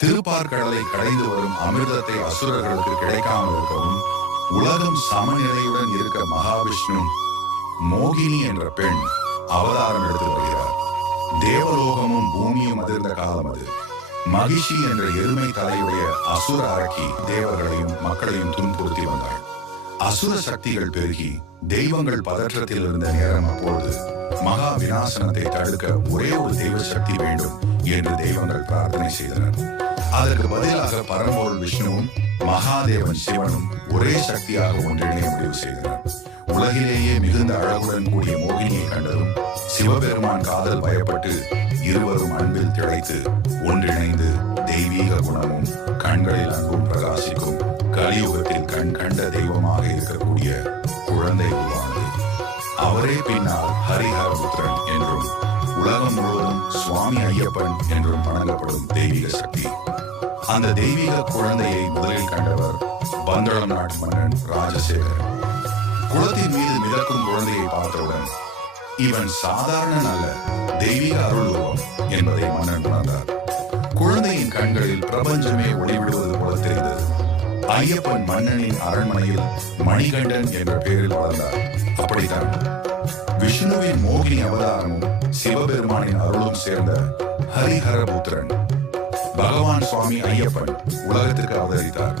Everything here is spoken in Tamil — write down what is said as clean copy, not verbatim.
திருப்பார்கடலை கடைந்து வரும் அமிர்தத்தை அசுரர்களுக்கு கிடைக்காமல் இருக்கவும், உலகம் சமநிலையுடன் இருக்க மகாவிஷ்ணு மோகினி என்ற பெண் அவதாரம் எடுத்து வருகிறார். தேவலோகமும் பூமியும் அதிர்ந்த காலம் அது. மகிஷி என்ற எருமை தலையுடைய அசுர அரக்கி தேவர்களையும் மக்களையும் துன்புறுத்தி வந்தாள். அசுர சக்திகள் பெருகி தெய்வங்கள் பதற்றத்தில் இருந்த நேரம் அப்பொழுது மகா விநாசனத்தை தடுக்க ஒரே ஒரு தெய்வ சக்தி வேண்டும் என்று தெய்வங்கள் பிரார்த்தனை செய்தனர். அதற்கு பதிலாக பரம்பொருள் விஷ்ணுவும் மகாதேவன் சிவனும் ஒரே சக்தியாக ஒன்றிணைய முடிவு செய்தனர். உலகிலேயே மிகுந்த அழகுடன் கூடிய மோகினியை கண்டதும் சிவபெருமான் காதல் பயப்பட்டு இருவரும் அன்பில் திளைத்து ஒன்றிணைந்து தெய்வீக குணமும் கண்களில் அன்பும் பிரகாசிக்கும் கலியுகத்தில் கண் கண்ட தெய்வமாக இருக்கக்கூடிய குழந்தை உருவானது. அவரே பின்னால் ஹரிஹரபுத்திரன் என்றும் உலகம் முழுவதும் சுவாமி ஐயப்பன் என்றும் வணங்கப்படும் தெய்வீக சக்தி. அந்த தெய்வீக குழந்தையை முதலில் கண்டவர் பந்தளம் நாட்டு மன்னன் ராஜசேகரன். குளத்தின் மீது மிதக்கும் குழந்தையை பார்த்தவுடன் இவன் சாதாரண அல்ல, தெய்வீக அருள் உருவம் என்பதை மன்னன் உணர்ந்தார். குழந்தையின் கண்களில் பிரபஞ்சமே ஒளிவிடுவது போல தெரிந்தது. ஐயப்பன் மன்னனின் அரண்மனையில் மணிகண்டன் என்ற பெயரில் வளர்ந்தார். அப்படித்தான் விஷ்ணுவின் மோகினி அவதாரமும் சிவபெருமானின் அருளும் சேர்ந்த ஹரிஹரபுத்திரன் பகவான் சுவாமி ஐயப்பன் உலகத்திற்கு அவதரித்தார்.